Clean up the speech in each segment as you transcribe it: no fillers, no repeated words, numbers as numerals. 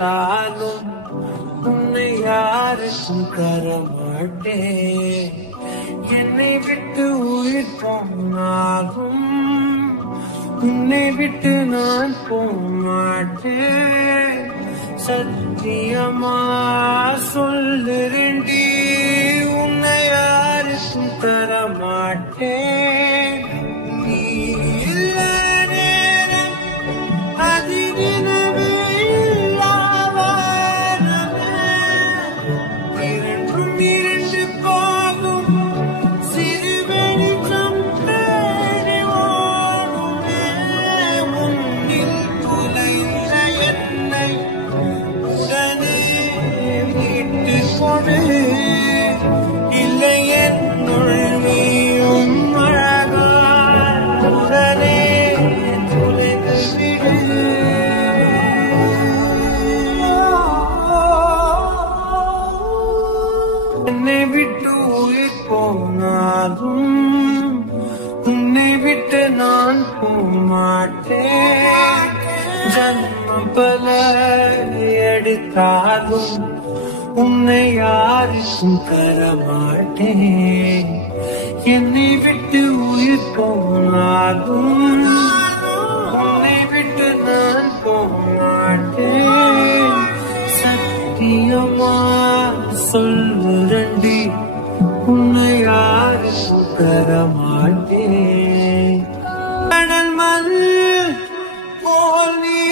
எடுத்தாலும் உன்னை யாருக்கும் தரமாட்டேன். என்னை விட்டு உயிர் போனாலும் உன்னை விட்டு நான் போமாட்டேன். சத்தியமா சொல்லுறேன்டி, உன்னை யாருக்கும் தரமாட்டேன். நீ இல்ல நேரம் அதிரினவே இல்லாவாரமே, இரண்டும் இரண்டு போகும் சிறு வெளிச்சம் தேடி ஓடுமே. உன்னில் துளைந்த என்னை உடனே விட்டு கொடு, இல்லை என்னுள் நீயும் அழகாய் உடனே துளைந்து விடு. என்னை விட்டு உயிர் போனாலும் உன்னை விட்டு நான் போமாட்டேன். ஜன்மம் பல எடுத்தாலும் உன்னை யாருக்கும் தரமாட்டேன். என்னை விட்டு உயிர் போனாலும் உன்னை விட்டு நான் போமாட்டேன். சத்தியமா சொல்லுறண்டி, உன்னை யாருக்கும் தரமாட்டேன். கடல் மண் போல் நீ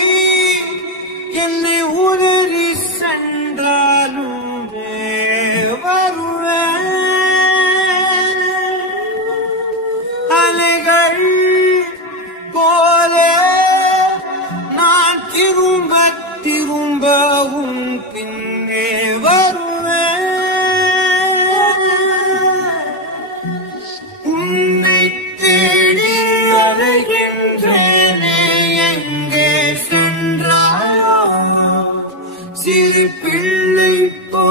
என்னை உதறி சென்றாலும் வருவேன். அலைகள் போல நான் திரும்ப திரும்ப உன் பின்னே வருவேன். உன்னை தேடி அலைகின்றேனே, எங்கே சென்றாயோ? சிறு பிள்ளை போ